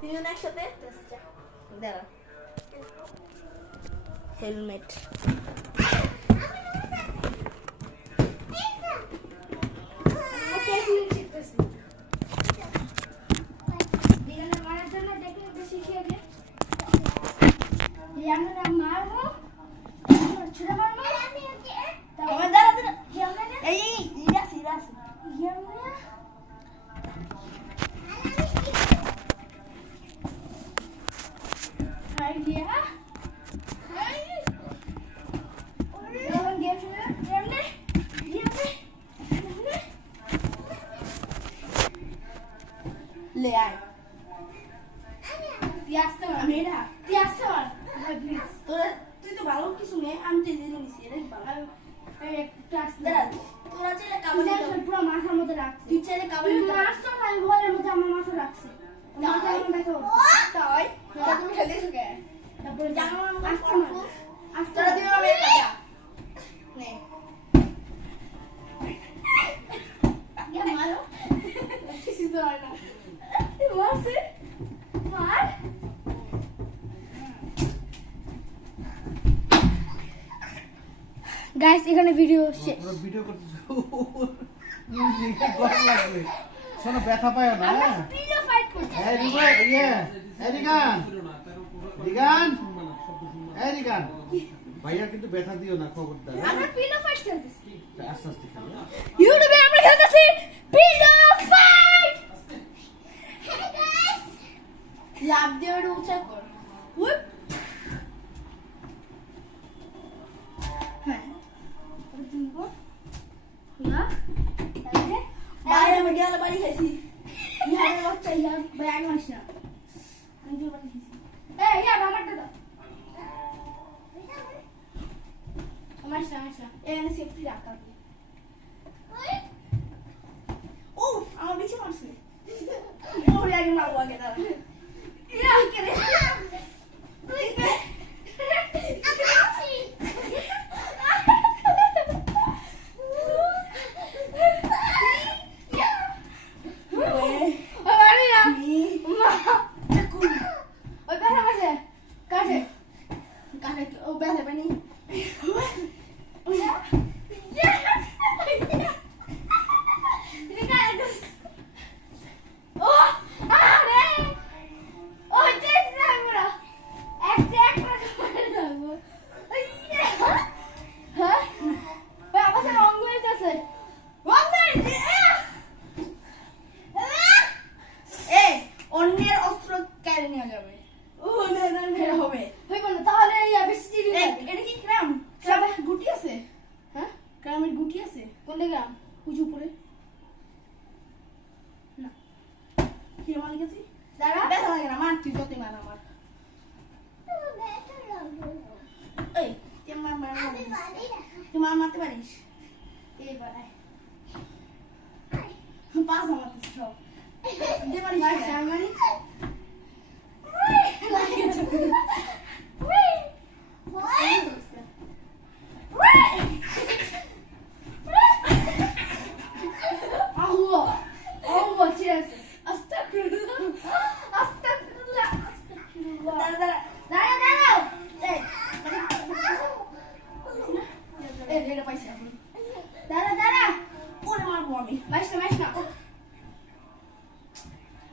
তিনজন একসাথে দাঁড়া হেলমেট ले आए তিয়াসতে মেরা তিয়াসতে প্লিজ তুই তো ভালো কিছু নে আমি তো জেনে নিছি রে বাবা এই ক্লাস দাঁড়া তোরা চলে কাবাডি পুরো মাথার মধ্যে রাখছিস তুই চলে কাবাডি মারছো না বলের মধ্যে আমার মাথা রাখছিস মাথা আমার দেখো তাই তুমি খেলে শুকে তারপরে জানো না আস্তে তোরা দিও না মেরে কাটা নে क्या मारो किसी तो आना मार से मार गाइस এখানে ভিডিও ভিডিও করতেছো মুজিকে গলা লাগবে শোনো ব্যথা পায় না পিলো ফাইট করছে এই রিভাই এই রিগান রিগান এই রিগান ভাইয়া কিন্তু ব্যথা দিও না খবরদার আমরা পিলো ফাইট খেলতেছি আস্তে আস্তে খেলো ইউটিউবে আমরা খেলতেছি pillow fight hey guys love দিয়ে উঠা কর হুপ হ্যাঁ তুমি না তাহলে বাইরে মিডিয়াল বাড়ি খাইছি ইহারে বাচ্চা ইহা ব্যাগ মাসনা আমি যে বাড়ি খাইছি এই ইয়া আমারটা দাও মাসনা এখানে সেফটি রাখা ও আমার বেশি মারছে ওরে আগে মারবো আগে দাঁড়া ইয়া করে মারতে পারিস এবারে পাঁচ আমাতে সব দে পারিস মানে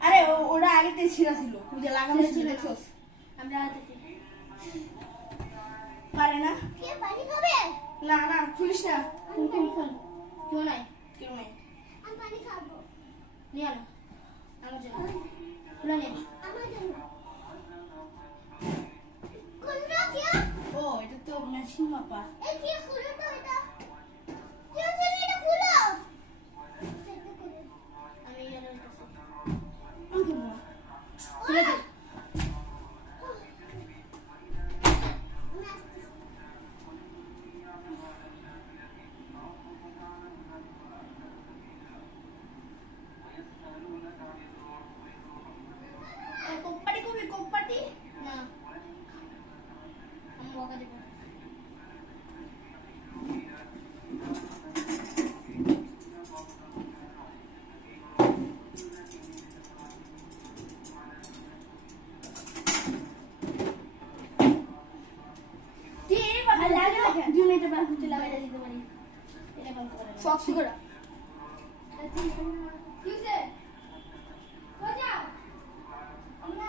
আরে ওরা আগেতে ছিঁড়া ছিল বুঝে লাগানো ছিল দেখছস আমরা পারে না কে পানি খাবে না না খুলিস না তুমি কেউ নাই আমি পানি খাবো নিয়ে আনো আমার জন্য খুলে নে আমার জন্য খুলনা কি ও এটা তো মেশিন মাপা এই কি খুলে তো এটা কেউ ছেলে এটা খুলো আমি জানি খুলে দে শক্তি করে কি হইছে কই যাও আমরা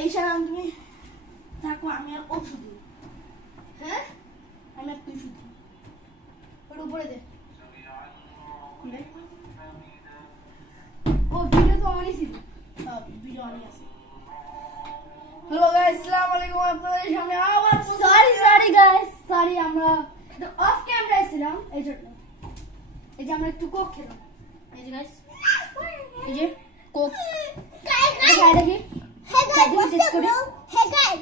এই সারাম তুমি থাকো আমি আর ওষুধ দিই হ্যাঁ আমি আর ওষুধ দিই ওর উপরে দে ও ভিডিও তো অনই ছিল সব ভিডিও অনই আছে হ্যালো গাইস আসসালামু আলাইকুম আপনাদের সামনে আবার সরি গাইস সরি আমরা অফ ক্যামেরা ছিলাম এই জন্য এই যে আমরা একটু কোক খেলাম এই যে গাইস এই যে কোক গাইস দেখি Hey guys, what's up, bro? Hey guys,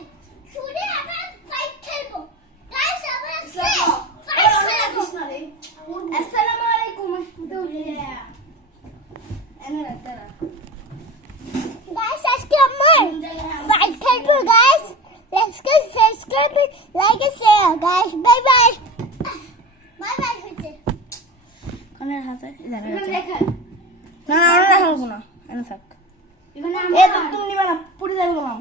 today আমরা ফাইট খেলবো। Guys, আমরা ফাইট খেলবো। আসসালামু আলাইকুম আশরাফুল্লাহ। এনে রাখতারা। Guys, আজকে আমরা ফাইট খেলবো guys. Let's go subscribe, like and share guys. Bye bye. Bye bye হচ্ছে। কোনের হাতে? এখানে দেখা। না আমরা রাখবো না। এনে থাক। এ তো তুমি নিবা না পুরি যাবে বললাম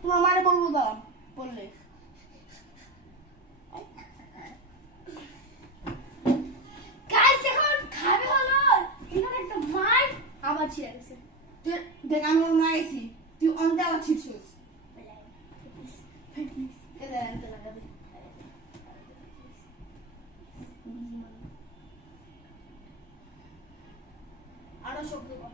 তোমার মারে বলবো দাঁড়াম বললে গাইস এখন খাবে হলো এখানে একটা মার আবার ছিড়ে গেছে তুই দেখ আমি না আইছি তুই অন্তে আবার ছিড়ছিস এদের আনতে লাগা দে আরো শক্তি কর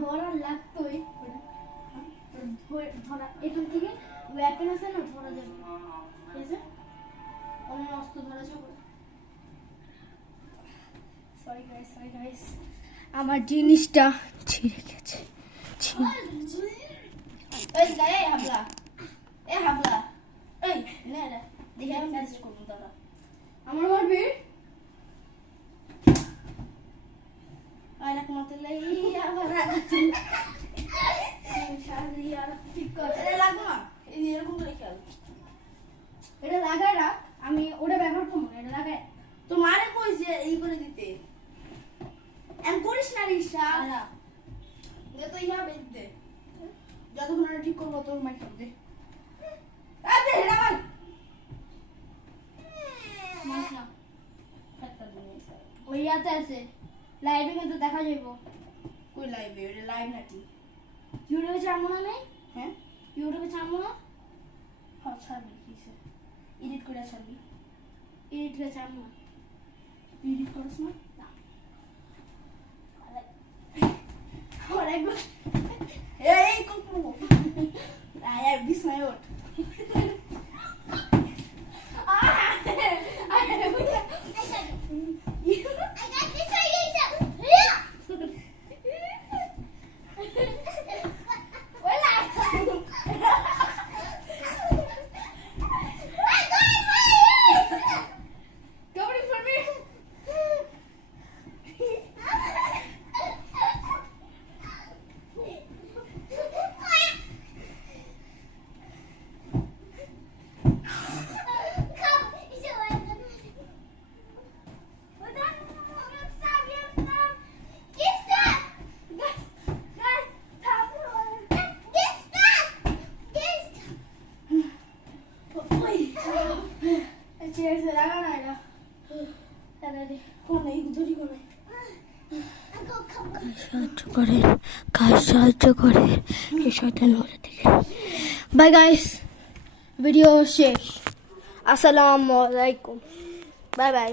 ধরা লাগতোই ধরা এখান থেকে ওয়েপন আছে না ধরা যাবে ঠিক আছে অন্য অস্ত্র ধরা যাবে সরি গাইস আমার জিনিসটা ছিঁড়ে গেছে এই গায়ে হাবলা এই নে রে দেখে আমি ম্যাসেজ করব দাদা আমার মারবি শাহরিয়ার ঠিক কর এটা লাগবে না এই যে এরকম করে খেল এটা লাগায় না আমি ওটা ব্যবহার করব না এটা লাগায় তো মারে কই যে এই করে দিতে এম করিস না রিসা না দে তো ইয়া বেচ দে যতক্ষণ আমরা ঠিক করবো তোর মার খাবে আরে হেডা মার মাসনা ফাটা দিনে ওই ইয়াতে আছে লাইভে কিন্তু দেখা যাইবো কই লাইভে এটা লাইভ নাকি ইউটিউবে ছাড়বো না নাই হ্যাঁ ইউটিউবে ছাড়বো না হ্যাঁ ছাড়বি কিসে এডিট করে ছাড়বি এডিট করে ছাড়বো না এডিট করছ না না অনেকবার এই কুকু আয় বিছনায় ওঠ সাহায্য করে এই শয়তান ওরা থেকে বাই গাইস ভিডিও শেষ আসসালামু আলাইকুম বাই বাই